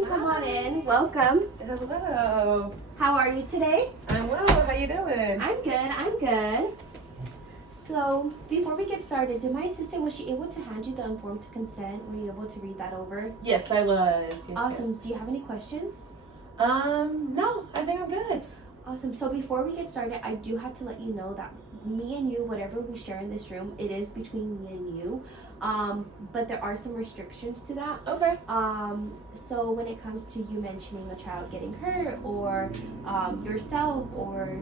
can come on in. Welcome. Hello. How are you today? I'm well. How you doing? I'm good. So, before we get started, did my assistant, was she able to hand you the informed consent? Were you able to read that over? Yes, I was. Yes, Awesome. Yes. Do you have any questions? No, I think I'm good. Awesome. So before we get started, I do have to let you know that me and you, whatever we share in this room, it is between me and you. But there are some restrictions to that. Okay. So when it comes to you mentioning a child getting hurt or yourself or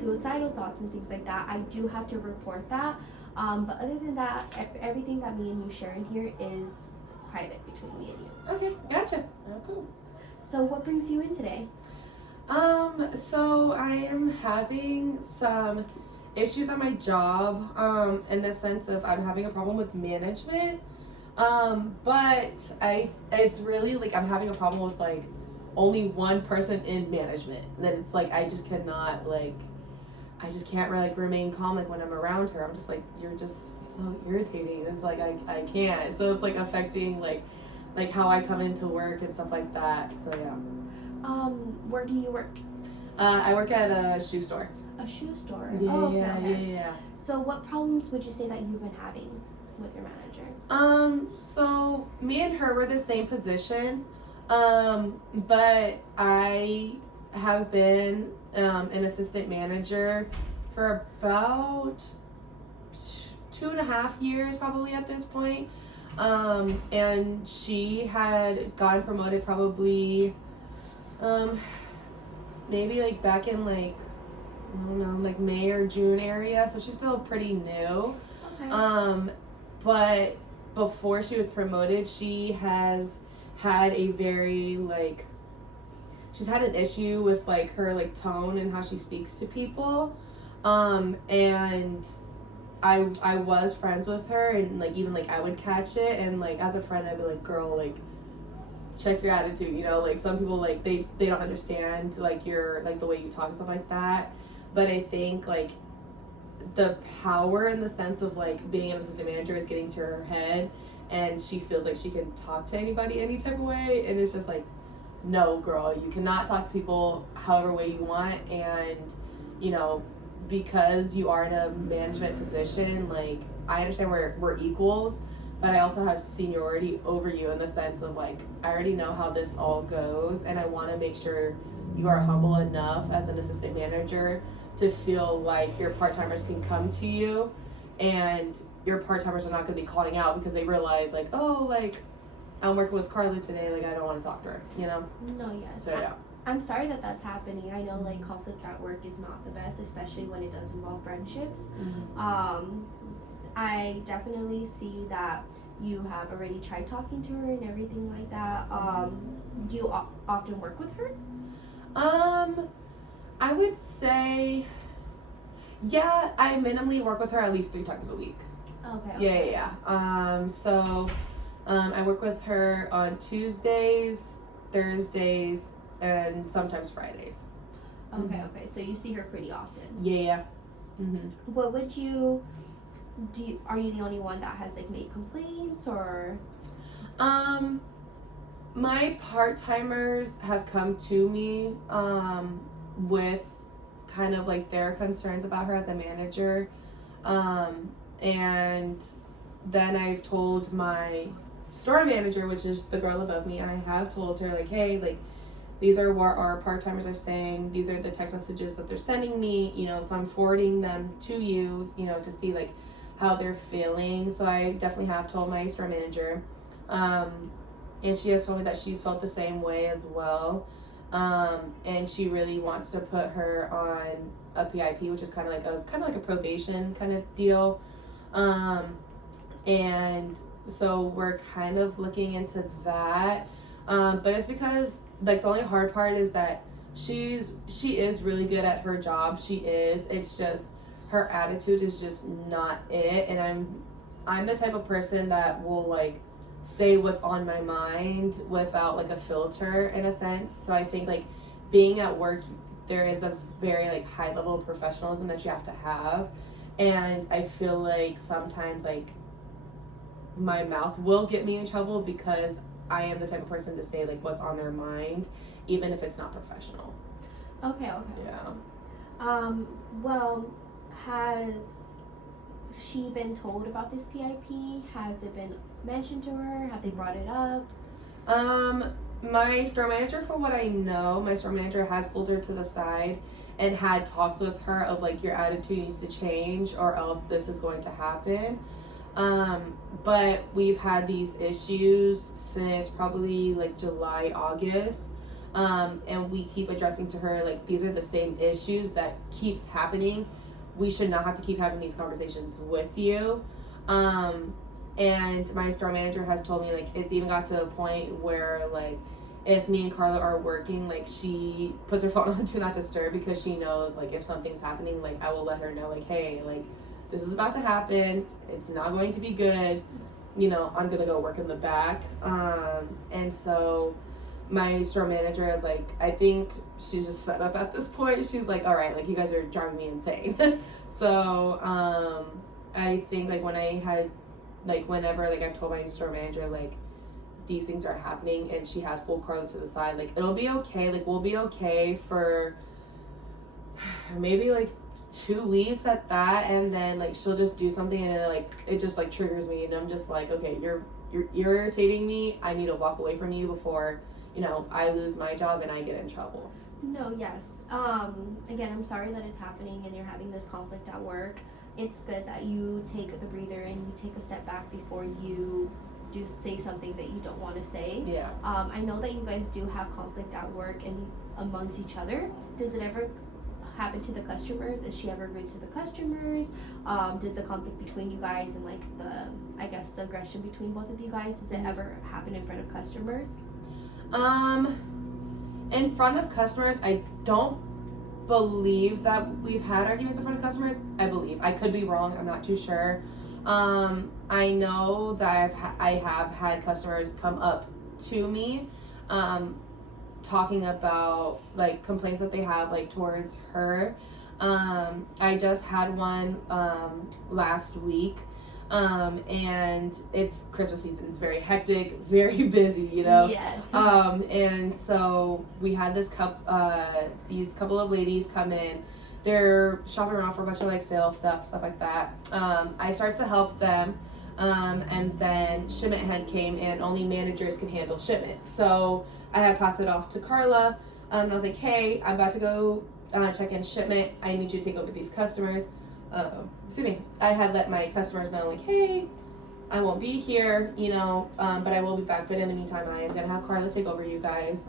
suicidal thoughts and things like that, I do have to report that. But other than that, everything that me and you share in here is private between me and you. Okay, gotcha. Oh, cool. So what brings you in today? So I am having some issues on my job, in the sense of I'm having a problem with management. But it's really like I'm having a problem with like only one person in management. And then it's like I just can't really like remain calm like when I'm around her. I'm just like, you're just so irritating. It's like I can't. So it's like affecting like how I come into work and stuff like that. So yeah. Where do you work? I work at a shoe store. A shoe store? Yeah, Oh, okay. yeah. So what problems would you say that you've been having with your manager? So me and her were the same position. But I have been an assistant manager for about 2.5 years probably at this point. And she had gotten promoted probably maybe like back in like, I don't know, like May or June area, so she's still pretty new. Okay. But before she was promoted, she has had a very like, she's had an issue with like her like tone and how she speaks to people. And I was friends with her, and like even like I would catch it, and like as a friend I'd be like, girl, like check your attitude, you know, like some people like they don't understand like your like the way you talk and stuff like that. But I think like the power in the sense of like being an assistant manager is getting to her head, and she feels like she can talk to anybody any type of way, and it's just like, no girl, you cannot talk to people however way you want. And you know, because you are in a management position, like I understand we're equals, but I also have seniority over you in the sense of like I already know how this all goes, and I want to make sure you are humble enough as an assistant manager to feel like your part-timers can come to you, and your part-timers are not going to be calling out because they realize like, oh, like I'm working with Carla today, like I don't want to talk to her, you know? No, yes. So yeah. I'm sorry that that's happening. I know like conflict at work is not the best, especially when it does involve friendships. Mm-hmm. I definitely see that you have already tried talking to her and everything like that. Do you often work with her? I would say, yeah, I minimally work with her at least 3 times a week. Okay. Yeah. So, I work with her on Tuesdays, Thursdays, and sometimes Fridays. Okay. So you see her pretty often. Yeah. Mm-hmm. What would you do? Are you the only one that has like made complaints or? My part-timers have come to me with kind of like their concerns about her as a manager, and then I've told my store manager, which is the girl above me, I have told her like, hey, like these are what our part-timers are saying, these are the text messages that they're sending me, you know, so I'm forwarding them to you, you know, to see like how they're feeling. So I definitely have told my store manager, and she has told me that she's felt the same way as well. And she really wants to put her on a PIP, which is kind of like a probation kind of deal. And so we're kind of looking into that. But it's because like the only hard part is that she is really good at her job. She is. It's just her attitude is just not it. And I'm the type of person that will like say what's on my mind without like a filter in a sense. So I think like being at work, there is a very like high level of professionalism that you have to have, and I feel like sometimes like my mouth will get me in trouble because I am the type of person to say like what's on their mind, even if it's not professional. Okay. Yeah. Well, has she been told about this PIP? Has it been mentioned to her? Have they brought it up? My store manager, from what I know, my store manager has pulled her to the side and had talks with her of like, your attitude needs to change or else this is going to happen. But we've had these issues since probably like July, August. And we keep addressing to her like, these are the same issues that keeps happening. We should not have to keep having these conversations with you. And my store manager has told me like, it's even got to a point where like, if me and Carla are working, like she puts her phone on Do Not Disturb because she knows like if something's happening, like I will let her know like, hey, like this is about to happen. It's not going to be good. You know, I'm gonna go work in the back. And so my store manager is like, I think she's just fed up at this point. She's like, all right, like you guys are driving me insane. So I think like when I had like whenever like I've told my store manager like these things are happening and she has pulled Carla to the side, like it'll be okay, like we'll be okay for maybe like 2 weeks at that, and then like she'll just do something and then like it just like triggers me and I'm just like, okay, you're irritating me, I need to walk away from you before, you know, I lose my job and I get in trouble. No, yes. Again, I'm sorry that it's happening and you're having this conflict at work. It's good that you take the breather and you take a step back before you do say something that you don't want to say. Yeah. I know that you guys do have conflict at work and amongst each other. Does it ever happen to the customers? Is she ever rude to the customers? Does the conflict between you guys and like the aggression between both of you guys, does it ever happen in front of customers? In front of customers, I don't believe that we've had arguments in front of customers. I believe. I could be wrong. I'm not too sure. I know that I have had customers come up to me, talking about like complaints that they have like towards her. I just had one last week. And it's Christmas season. It's very hectic, very busy, you know. Yes. And so we had these couple of ladies come in. They're shopping around for a bunch of like sales stuff like that. I start to help them, and then shipment head came and only managers can handle shipment. So I had passed it off to Carla. I was like, hey, I'm about to go check in shipment. I need you to take over these customers. I had let my customers know like, hey, I won't be here, you know, but I will be back. But in the meantime, I am gonna have Carla take over you guys.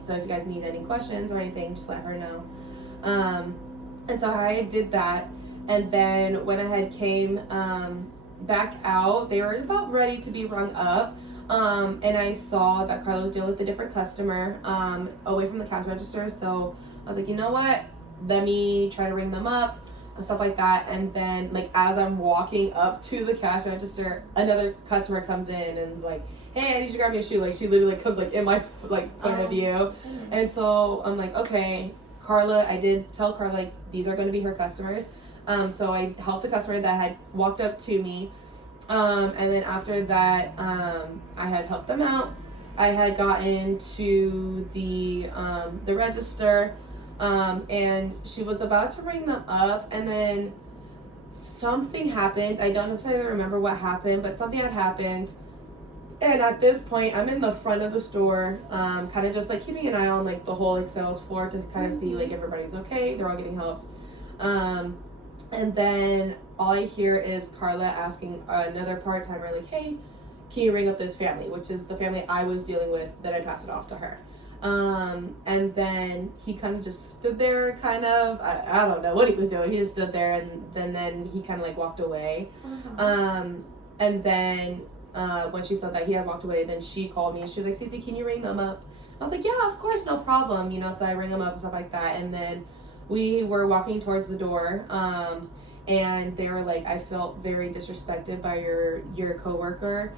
So if you guys need any questions or anything, just let her know. And so I did that, and then when I had came back out, they were about ready to be rung up. And I saw that Carla was dealing with a different customer away from the cash register. So I was like, you know what? Let me try to ring them up and stuff like that. And then like as I'm walking up to the cash register, another customer comes in and is like, hey, I need you to grab me a shoe. Like she literally comes like in my like point of view. And so I'm like, okay, Carla, I did tell Carla like these are going to be her customers. So I helped the customer that had walked up to me. And then after that, I had helped them out. I had gotten to the register, and she was about to ring them up, and then something happened. I don't necessarily remember what happened, but something had happened. And at this point, I'm in the front of the store, kind of just like keeping an eye on like the whole like sales floor to kind of see like everybody's okay, they're all getting helped. And then all I hear is Carla asking another part-timer like, hey, can you ring up this family, which is the family I was dealing with that I passed it off to her. And then he kind of just stood there kind of, I don't know what he was doing. He just stood there, and then he kind of like walked away. And then when she saw that he had walked away, then she called me and she was like, Cece, can you ring them up? I was like, yeah, of course, no problem. You know, so I ring them up and stuff like that. And then we were walking towards the door, and they were like, I felt very disrespected by your coworker.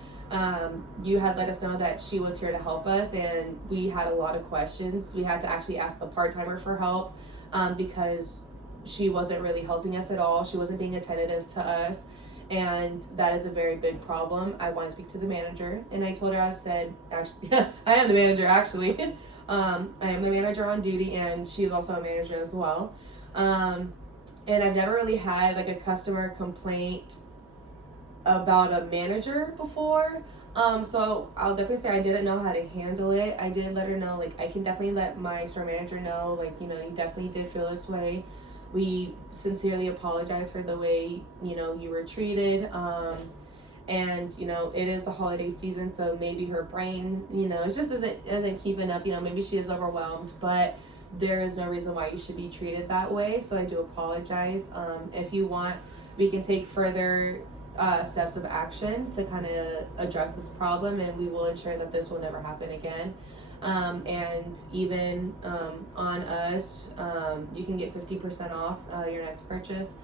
You had let us know that she was here to help us, and we had a lot of questions. We had to actually ask the part-timer for help, because she wasn't really helping us at all. She wasn't being attentive to us. and that is a very big problem. I want to speak to the manager, and I told her, I said, actually, I am the manager actually. I am the manager on duty, and she's also a manager as well. And I've never really had like a customer complaint about a manager before. So I'll definitely say I didn't know how to handle it. I did let her know, like, I can definitely let my store manager know, like, you know, you definitely did feel this way. We sincerely apologize for the way, you know, you were treated. And, you know, it is the holiday season, so maybe her brain, you know, it just isn't keeping up. You know, maybe she is overwhelmed, but there is no reason why you should be treated that way. So I do apologize. If you want, we can take further steps of action to kind of address this problem, and we will ensure that this will never happen again. And even on us, you can get 50% off your next purchase,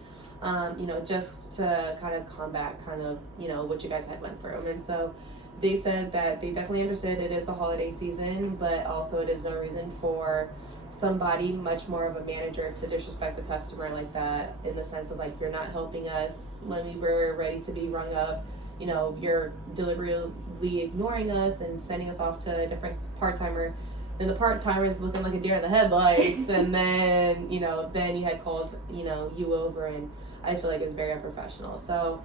you know, just to kind of combat kind of, you know, what you guys had went through. And so they said that they definitely understood it is the holiday season, but also it is no reason for somebody, much more of a manager, to disrespect a customer like that, in the sense of, like, you're not helping us when we were ready to be rung up. You know, you're deliberately ignoring us and sending us off to a different part-timer. Then the part-timer is looking like a deer in the headlights. And then, you know, then you had called, you know, you over, and I feel like it's very unprofessional. So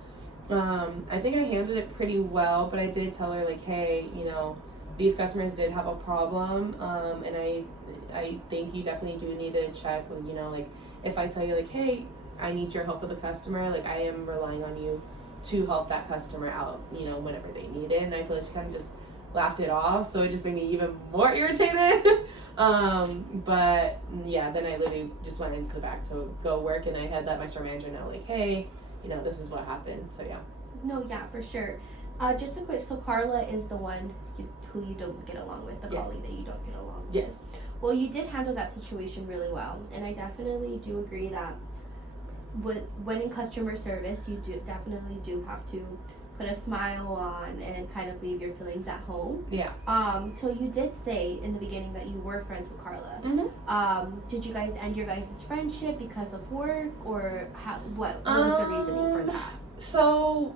I think I handled it pretty well, but I did tell her, like, hey, you know, these customers did have a problem, and I think you definitely do need to check, you know, like, if I tell you, like, hey, I need your help with a customer, like, I am relying on you to help that customer out, you know, whenever they need it. And I feel like she kind of just laughed it off, so it just made me even more irritated. But yeah, then I literally just went into the back to go work, and I had let my store manager know, like, hey, you know, this is what happened. So yeah. No, yeah, for sure. Just a quick, so Carla is the one who you don't get along with, the Yes. colleague that you don't get along with. Yes. Well, you did handle that situation really well, and I definitely do agree that when in customer service, you definitely do have to put a smile on and kind of leave your feelings at home. Yeah. So you did say in the beginning that you were friends with Carla. Mm-hmm. Did you guys end your guys' friendship because of work, or what was the reasoning for that? So,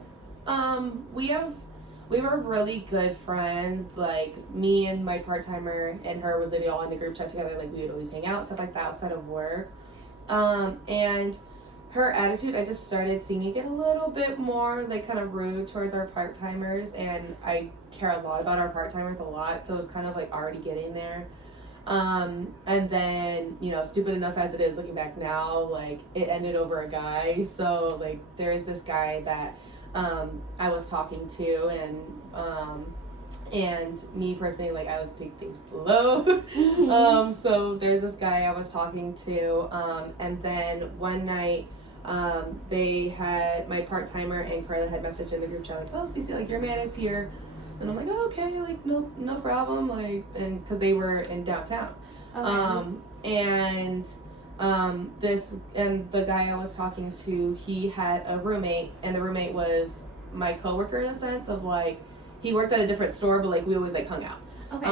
we were really good friends. Like, me and my part-timer and her were literally all in the group chat together. Like, we would always hang out, stuff like that, outside of work. And her attitude, I just started seeing it get a little bit more, like, kind of rude towards our part-timers. And I care a lot about our part-timers, a lot. So it's kind of, like, already getting there. And then, you know, stupid enough as it is looking back now, like, it ended over a guy. So, like, there is this guy that I was talking to, and me personally, like, I like to take things slow. So there's this guy I was talking to, and then one night, they had, my part-timer and Carla had messaged in the group chat, like, oh, Stacey, like, your man is here. And I'm like, oh, okay, like, no problem, like, and because they were in downtown. Okay. And the guy I was talking to, he had a roommate, and the roommate was my coworker, in a sense of, like, he worked at a different store, but, like, we always, like, hung out. Okay.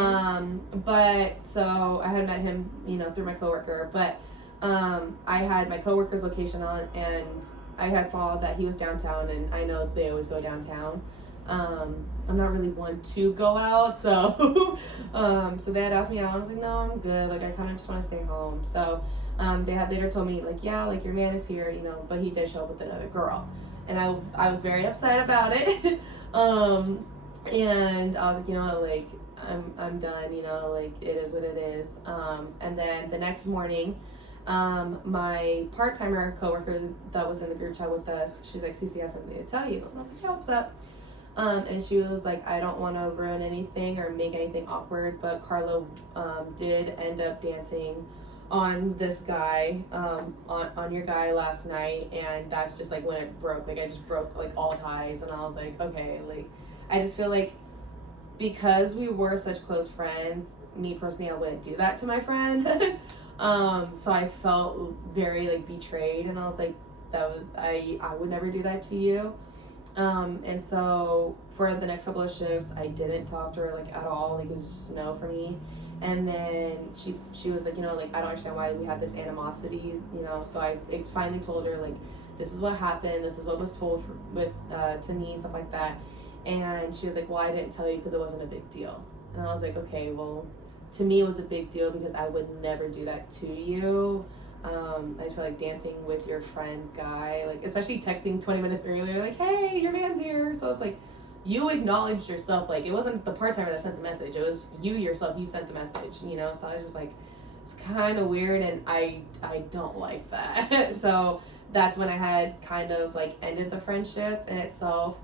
But so I had met him, you know, through my coworker, but I had my coworker's location on, and I had saw that he was downtown, and I know they always go downtown. I'm not really one to go out, so so they had asked me out. I was like, no, I'm good, like, I kind of just want to stay home. So they had later told me, like, yeah, like, your man is here, you know, but he did show up with another girl, and I was very upset about it. And I was like, you know what, like, I'm done, you know, like, it is what it is. And then the next morning, my part-timer coworker that was in the group chat with us, she was like, Cece, I have something to tell you. And I was like, yeah, what's up? And she was like, I don't want to ruin anything or make anything awkward, but Carla did end up dancing on this guy, on your guy last night, and that's just like when it broke. Like, I just broke, like, all ties, and I was like, okay, like, I just feel like because we were such close friends, me personally, I wouldn't do that to my friend. So I felt very, like, betrayed, and I was like, I would never do that to you. And so for the next couple of shifts, I didn't talk to her, like, at all. Like, it was just a no for me. And then she was like, you know, like, I don't understand why we have this animosity, you know. So I finally told her, like, this is what happened, this is what was told to me, stuff like that. And she was like, well, I didn't tell you because it wasn't a big deal. And I was like, okay, well, to me it was a big deal because I would never do that to you. I just feel like dancing with your friend's guy, like especially texting 20 minutes earlier, like, hey, your man's here. So it's like, you acknowledged yourself. Like, it wasn't the part-timer that sent the message, it was you yourself, you sent the message, you know. So I was just like, it's kind of weird, and I don't like that. So that's when I had kind of like ended the friendship in itself.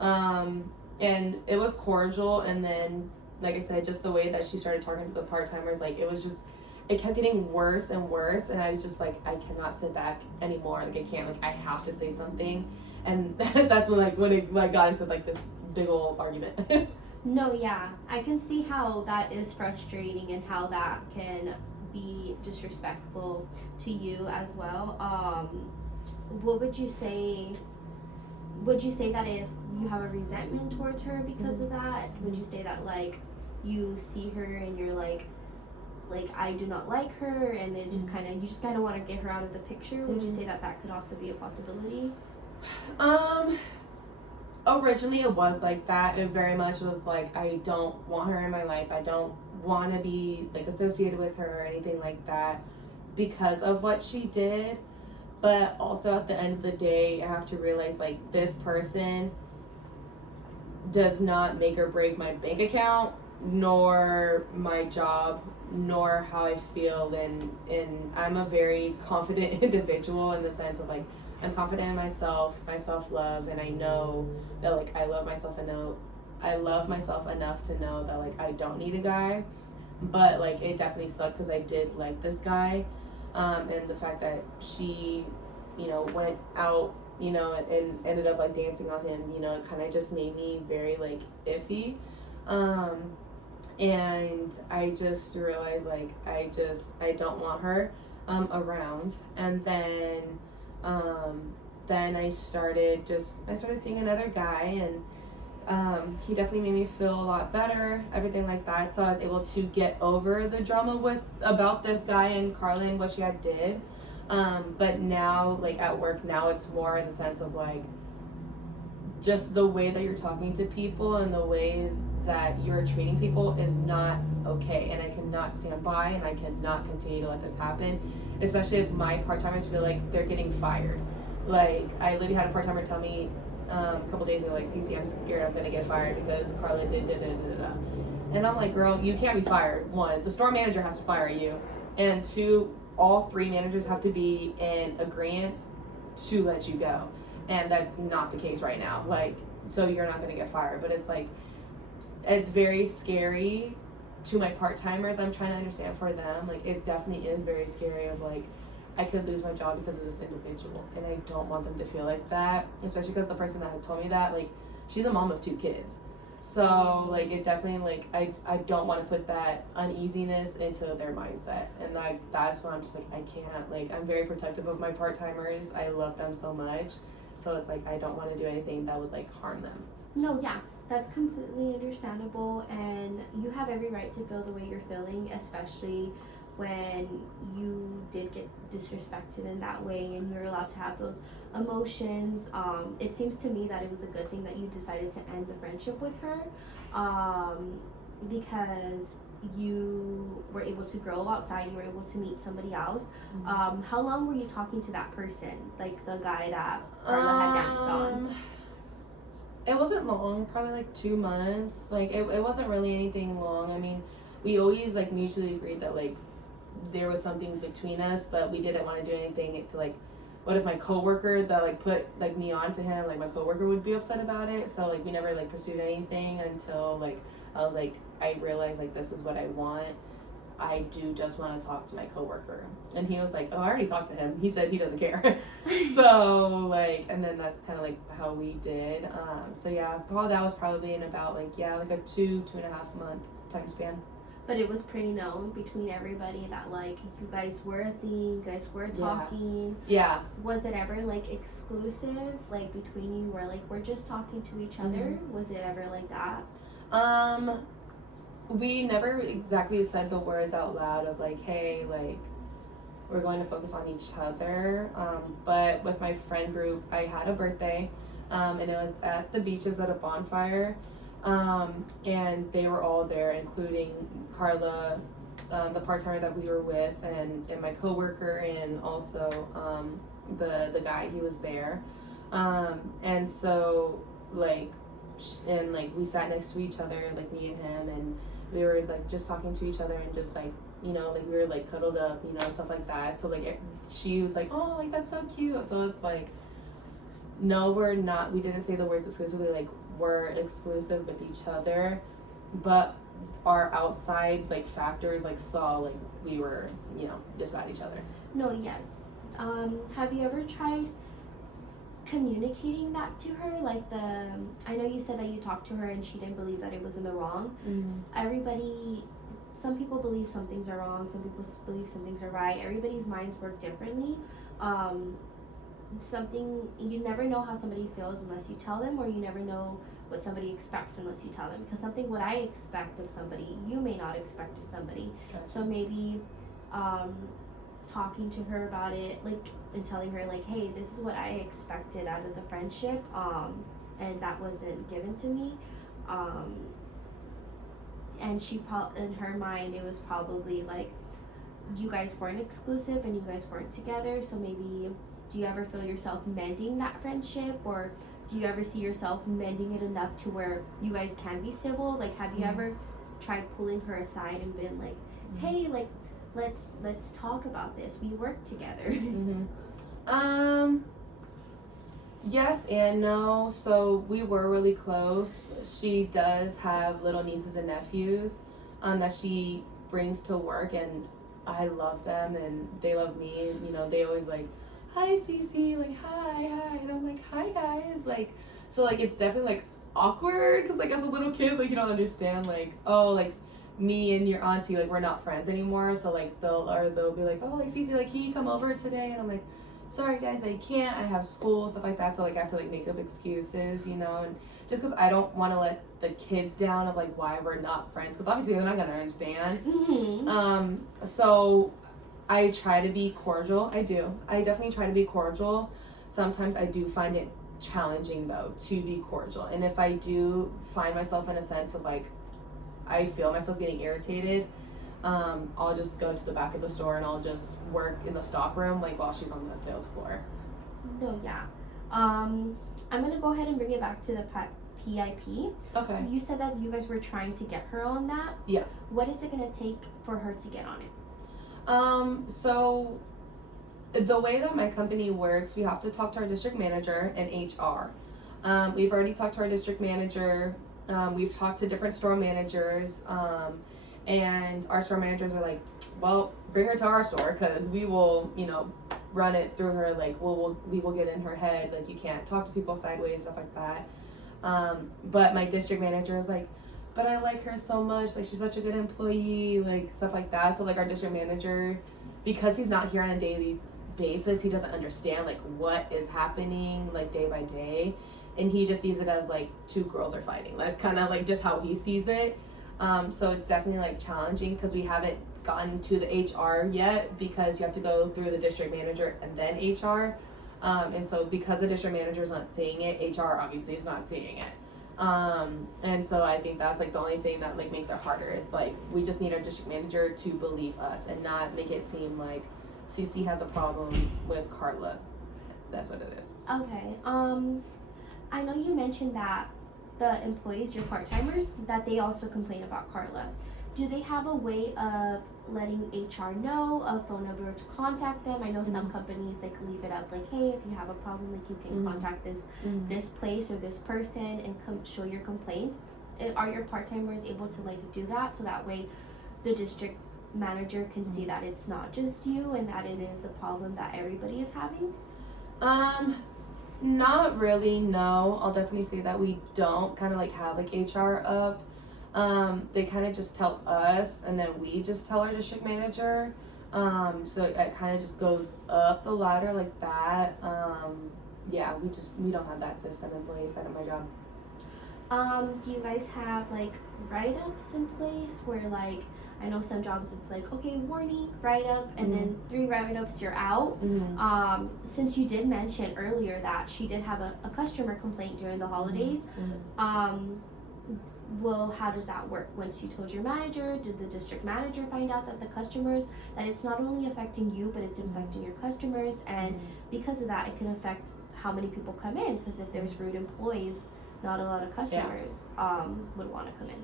And it was cordial, and then like I said, just the way that she started talking to the part-timers, like it was just, it kept getting worse and worse, and I was just like, I cannot sit back anymore. Like I can't, like I have to say something. And that's when it like got into like this big old argument. No, yeah, I can see how that is frustrating and how that can be disrespectful to you as well. What would you say? Would you say that if you have a resentment towards her because of that? Would you say that like you see her and you're like I do not like her, and it just kind of, you just kind of want to get her out of the picture? Would you say that that could also be a possibility? Originally it was like that. It very much was like, I don't want her in my life. I don't want to be like associated with her or anything like that because of what she did. But also at the end of the day, I have to realize like this person does not make or break my bank account, nor my job, nor how I feel. And I'm a very confident individual in the sense of like, I'm confident in myself, my self-love, and I know that like I love myself enough to know that like I don't need a guy. But like it definitely sucked because I did like this guy, and the fact that she, you know, went out, you know, and ended up like dancing on him, you know, it kind of just made me very like iffy. And I just realized like I don't want her around. And then I started seeing another guy, and he definitely made me feel a lot better, everything like that. So I was able to get over the drama about this guy and Carlin, what she had did. But now, like at work now, it's more in the sense of like just the way that you're talking to people and the way that you're treating people is not okay, and I cannot stand by, and I cannot continue to let this happen, especially if my part-timers feel like they're getting fired. Like I literally had a part-timer tell me a couple days ago, like, Cece, I'm scared I'm gonna get fired because Carla did da. And I'm like, girl, you can't be fired. One, the store manager has to fire you, and two, all three managers have to be in agreement to let you go, and that's not the case right now. Like, so you're not gonna get fired. But it's like, it's very scary to my part-timers. I'm trying to understand for them, like it definitely is very scary of like I could lose my job because of this individual, and I don't want them to feel like that, especially because the person that had told me that, like, she's a mom of 2 kids. So like it definitely, like, I don't want to put that uneasiness into their mindset, and like that's why I'm just like, I can't, like, I'm very protective of my part-timers. I love them so much, so it's like I don't want to do anything that would like harm them. No, yeah, that's completely understandable, and you have every right to feel the way you're feeling, especially when you did get disrespected in that way and you're allowed to have those emotions. It seems to me that it was a good thing that you decided to end the friendship with her, because you were able to grow outside, you were able to meet somebody else. How long were you talking to that person, like the guy that Carla had danced on? It wasn't long, probably like 2 months. Like it wasn't really anything long. I mean, we always like mutually agreed that like there was something between us, but we didn't want to do anything to like, what if my coworker that like put like me on to him, like my coworker would be upset about it. So like we never like pursued anything until like I was like, I realized like this is what I want. I do just want to talk to my coworker. And he was like, oh, I already talked to him. He said he doesn't care. So like, and then that's kind of like how we did. So yeah, probably that was probably in about like, yeah, like a 2.5 month time span. But it was pretty known between everybody that like you guys were a thing, you guys were talking. Yeah. Was it ever like exclusive, like between you, where like we're just talking to each other? Was it ever like that? We never exactly said the words out loud of like, hey, like, we're going to focus on each other. But with my friend group, I had a birthday, and it was at the beaches at a bonfire, and they were all there, including Carla, the part-timer that we were with, and my coworker, and also the guy, he was there. And so like we sat next to each other, like me and him, and we were like just talking to each other, and just like, you know, like we were like cuddled up, you know, stuff like that. So like she was like, oh, like that's so cute. So it's like, no, we're not, we didn't say the words exclusively, like we're exclusive with each other, but our outside like factors like saw like we were, you know, just about each other. No, yes. Have you ever tried communicating that to her? Like I know you said that you talked to her and she didn't believe that it was in the wrong. Some people believe some things are wrong, some people believe some things are right. Everybody's minds work differently. You never know how somebody feels unless you tell them, or you never know what somebody expects unless you tell them, because what I expect of somebody, you may not expect of somebody. Okay. So maybe talking to her about it, like, and telling her like, hey, this is what I expected out of the friendship, and that wasn't given to me, and in her mind it was probably like you guys weren't exclusive and you guys weren't together. So maybe, do you ever feel yourself mending that friendship, or do you ever see yourself mending it enough to where you guys can be civil? Like, have you ever tried pulling her aside and been like, hey, like, let's talk about this, we work together? Yes and no. So we were really close. She does have little nieces and nephews that she brings to work, and I love them and they love me. You know, they always like, hi Cece, like hi, and I'm like, hi guys, like, so like it's definitely like awkward, because like as a little kid, like you don't understand, like, oh, like me and your auntie, like we're not friends anymore. So like they'll be like, oh, like Cece, like can you come over today? And I'm like, sorry guys, I can't, I have school, stuff like that. So like I have to like make up excuses, you know, and just because I don't want to let the kids down of like why we're not friends, because obviously they're not gonna understand. So I try to be cordial. I definitely try to be cordial. Sometimes I do find it challenging though to be cordial, and if I do find myself in a sense of like I feel myself getting irritated, I'll just go to the back of the store and I'll just work in the stock room like while she's on the sales floor. No, yeah. I'm gonna go ahead and bring it back to the PIP. Okay. You said that you guys were trying to get her on that. Yeah. What is it gonna take for her to get on it? So the way that my company works, we have to talk to our district manager and HR. We've already talked to our district manager. We've talked to different store managers. And our store managers are like, well, bring her to our store, because we will, you know, run it through her. Like, we will get in her head. Like, you can't talk to people sideways, stuff like that. But my district manager is like, but I like her so much. Like, she's such a good employee, like, stuff like that. So, like, our district manager, because he's not here on a daily basis, he doesn't understand, like, what is happening, like, day by day. And he just sees it as, like, two girls are fighting. That's kind of, like, just how he sees it. So it's definitely like challenging, because we haven't gotten to the HR yet, because you have to go through the district manager and then HR. And so because the district manager is not seeing it, HR obviously is not seeing it. And so I think that's like the only thing that like makes it harder. It's like we just need our district manager to believe us and not make it seem like CC has a problem with Carla. That's what it is. Okay. I know you mentioned that the employees, your part-timers, that they also complain about Carla. Do they have a way of letting HR know, a phone number to contact them? I know some companies like leave it up like, hey, if you have a problem, like you can contact this place or this person and show your complaints. Are your part-timers able to like do that, so that way the district manager can see that it's not just you and that it is a problem that everybody is having? Not really, no. I'll definitely say that we don't kind of like have like HR up. They kind of just tell us, and then we just tell our district manager. So it kind of just goes up the ladder like that. Yeah, we don't have that system in place at my job. Do you guys have like write-ups in place where like I know some jobs it's like okay warning write-up and then 3 write-ups you're out. Since you did mention earlier that she did have a customer complaint during the holidays, well, how does that work? Once you told your manager, did the district manager find out that the customers, that it's not only affecting you, but it's affecting your customers, and because of that, it can affect how many people come in, because if there's rude employees, not a lot of customers would want to come in.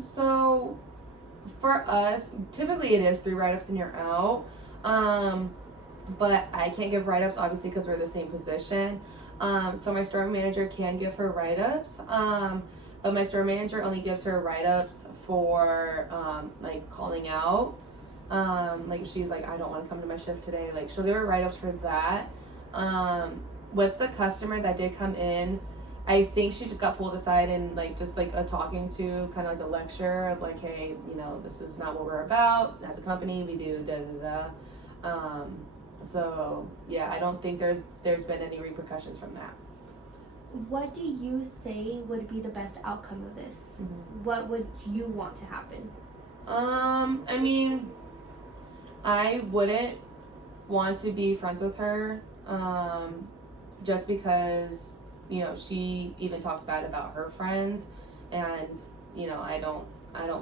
So for us, typically it is 3 write-ups and you're out. But I can't give write-ups, obviously, because we're the same position. So my store manager can give her write-ups. But my store manager only gives her write-ups for like calling out. Like if she's like, I don't want to come to my shift today, like she'll give her write-ups for that. With the customer that did come in, I think she just got pulled aside and like just like a talking to, kind of like a lecture of like, hey, you know, this is not what we're about as a company. We do da da da. So yeah, I don't think there's been any repercussions from that. What do you say would be the best outcome of this? What would you want to happen? I mean, I wouldn't want to be friends with her, just because, you know, she even talks bad about her friends, and, you know, I don't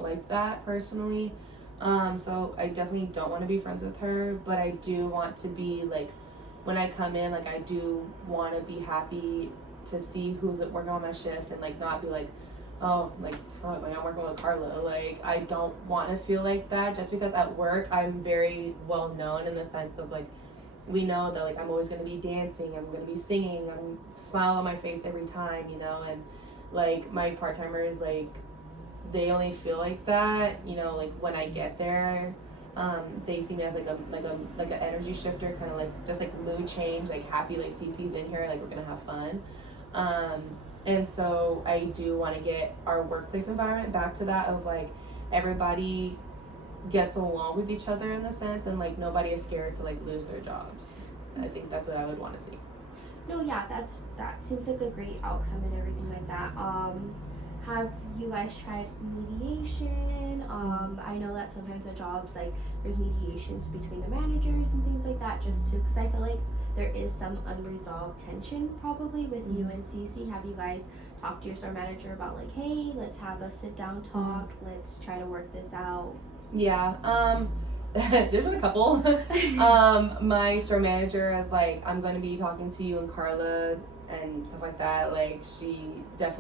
like that personally. So I definitely don't want to be friends with her, but I do want to be, like, when I come in, like, I do want to be happy to see who's working on my shift and, like, not be like, oh, like, fuck, like, I'm working with Carla. Like, I don't want to feel like that, just because at work I'm very well known in the sense of, like, we know that, like, I'm always going to be dancing, I'm going to be singing, I'm smile on my face every time, you know, and, like, my part-timers, like, they only feel like that, you know, like, when I get there, they see me as, like, an energy shifter, kind of, like, just, like, mood change, like, happy, like, Cece's in here, like, we're going to have fun. And so I do want to get our workplace environment back to that of, like, everybody gets along with each other in the sense, and, like, nobody is scared to, like, lose their jobs. I think that's what I would want to see. No, yeah, that seems like a great outcome and everything like that. Have you guys tried mediation? I know that sometimes at jobs, like, there's mediations between the managers and things like that, just to, because I feel like there is some unresolved tension probably with you and Cece. Have you guys talked to your store manager about, like, hey, let's have a sit down talk, let's try to work this out? Yeah, there's been a couple. My store manager is like, I'm going to be talking to you and Carla and stuff like that. Like, she has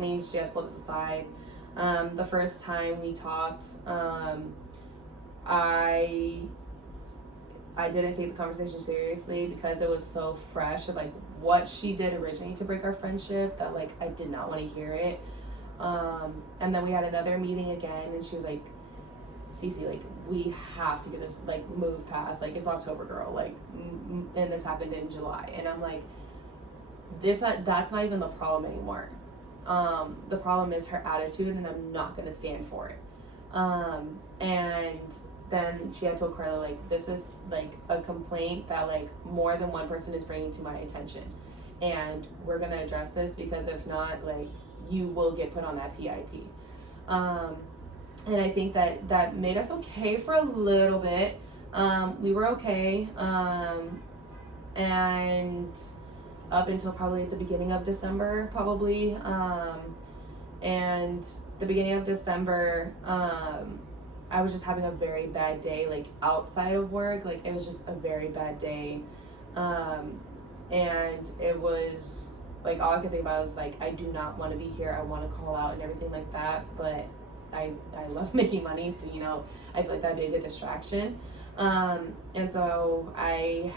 pulled us aside. The first time we talked, I didn't take the conversation seriously because it was so fresh of, like, what she did originally to break our friendship that, like, I did not want to hear it. And then we had another meeting again, and she was like, Cece, like, we have to get this, like, move past, like, it's October, girl, like, and this happened in July. And I'm like, that's not even the problem anymore. The problem is her attitude, and I'm not gonna stand for it. And then she had told Carla, like, this is, like, a complaint that, like, more than one person is bringing to my attention, and we're gonna address this, because if not, like, you will get put on that PIP. And I think that made us okay for a little bit. We were okay, and up until probably the beginning of December, probably. And the beginning of December, I was just having a very bad day, like, outside of work. Like, it was just a very bad day. And it was, like, all I could think about was, like, I do not want to be here. I want to call out and everything like that. But I love making money, so, you know, I feel like that'd be a good distraction. And so I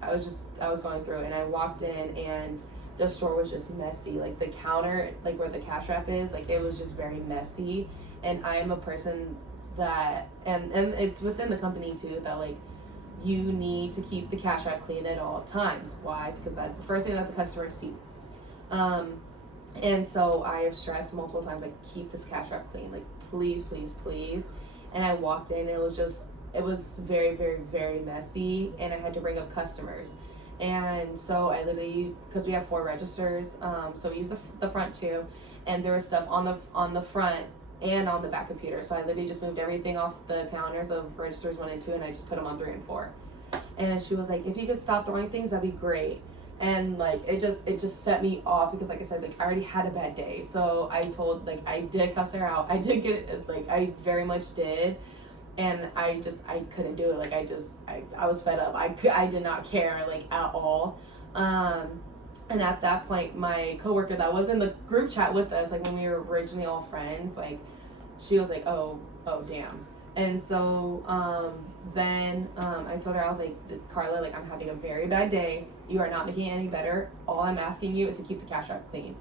was going through, and I walked in, and the store was just messy. Like, the counter, like, where the cash wrap is, like, it was just very messy. And I am a person that, and it's within the company too, that, like, you need to keep the cash wrap clean at all times. Why? Because that's the first thing that the customers see. And so I have stressed multiple times, like, keep this cash wrap clean, like, please, please, please. And I walked in, and it was very, very, very messy, and I had to bring up customers. And so I literally, because we have 4 registers, so we use the front 2, and there was stuff on the front and on the back computer. So I literally just moved everything off the counters of registers 1 and 2, and I just put them on 3 and 4. And she was like, if you could stop throwing things, that'd be great. And like it just set me off, because like I said, like I already had a bad day. So I told, like, I did cuss her out. I did get, like, I very much did. And I couldn't do it. Like I was fed up. I did not care, like, at all. And at that point, my coworker that was in the group chat with us, like when we were originally all friends, like she was like, oh damn. And so then I told her, I was like, Carla, like, I'm having a very bad day. You are not making it any better. All I'm asking you is to keep the cash wrap clean.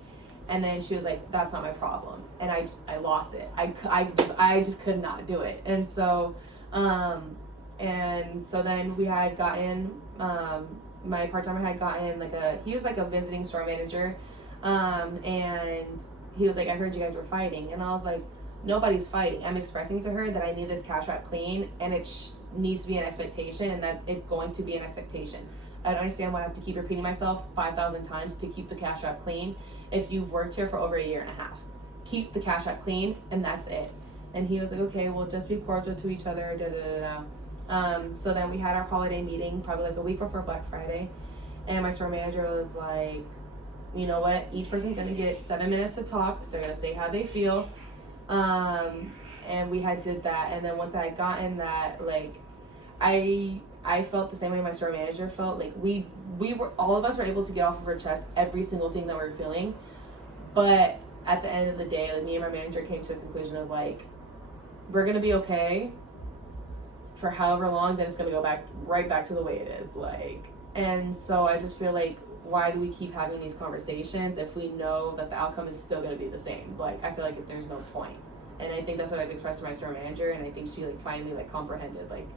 And then she was like, that's not my problem. And I lost it. I just could not do it. And so then we had gotten, my part-timer had gotten he was like a visiting store manager. And he was like, I heard you guys were fighting. And I was like, nobody's fighting. I'm expressing to her that I need this cash wrap clean, and it needs to be an expectation, and that it's going to be an expectation. I don't understand why I have to keep repeating myself 5,000 times to keep the cash wrap clean. If you've worked here for over 1.5 years, keep the cash wrap clean, and that's it. And he was like, okay, we'll just be cordial to each other, So then we had our holiday meeting, probably like a week before Black Friday, and my store manager was like, you know what, each person's gonna get 7 minutes to talk. They're gonna say how they feel. And we did that, and then once I had gotten that, like, I felt the same way my store manager felt. Like we were, all of us were able to get off of our chest every single thing that we were feeling. But at the end of the day, like, me and my manager came to a conclusion of like, we're gonna be okay for however long, then it's gonna go right back to the way it is. Like, and so I just feel like, why do we keep having these conversations if we know that the outcome is still going to be the same? Like, I feel like there's no point. And I think that's what I've expressed to my store manager, and I think she, like, finally, like, comprehended, like,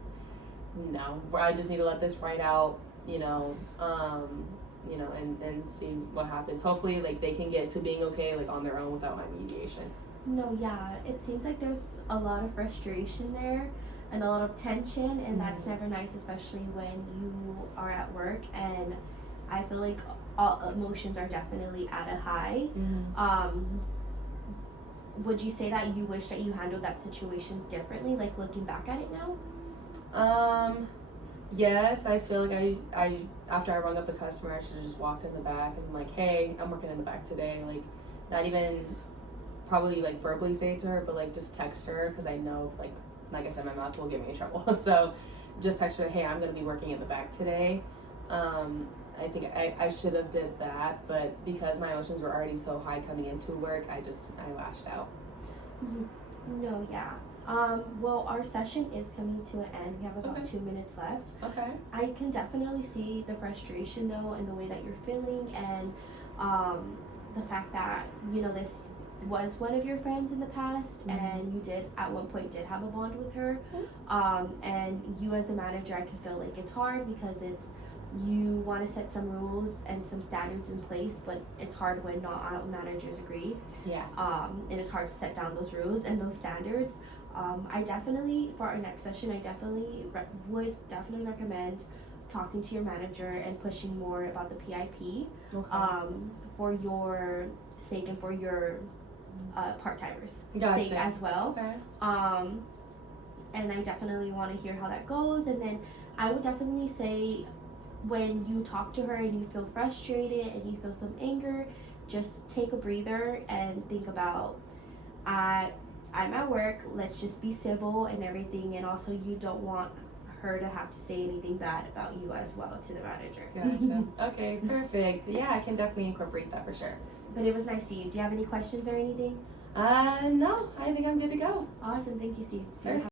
no, I just need to let this ride out, and see what happens. Hopefully, like, they can get to being okay, like, on their own without my mediation. No, yeah, it seems like there's a lot of frustration there and a lot of tension, and that's never nice, especially when you are at work. And I feel like all emotions are definitely at a high. Would you say that you wish that you handled that situation differently, like looking back at it now? Yes, I feel like I after I rung up the customer, I should have just walked in the back and like, hey, I'm working in the back today. Like, not even probably like verbally say it to her, but like just text her, because I know, like I said, my mouth will get me in trouble. So just text her, hey, I'm gonna be working in the back today. I think I should have did that, but because my emotions were already so high coming into work, I lashed out. No, yeah. Well, our session is coming to an end. We have about 2 minutes left. Okay. I can definitely see the frustration, though, in the way that you're feeling, and the fact that, this was one of your friends in the past, and you did at one point have a bond with her. And you as a manager, I can feel like it's hard, because you want to set some rules and some standards in place, but it's hard when not all managers agree. Yeah. And it's hard to set down those rules and those standards. I definitely, for our next session, I definitely would recommend talking to your manager and pushing more about the PIP. Okay. For your sake and for your part-timers' Gotcha. sake as well. Okay. And I definitely want to hear how that goes. And then I would definitely say, when you talk to her and you feel frustrated and you feel some anger, just take a breather and think about, I'm at work, let's just be civil and everything, and also you don't want her to have to say anything bad about you as well to the manager. Gotcha. Okay, perfect. Yeah, I can definitely incorporate that for sure. But it was nice to see you. Do you have any questions or anything? No, I think I'm good to go. Awesome, thank you, Steve.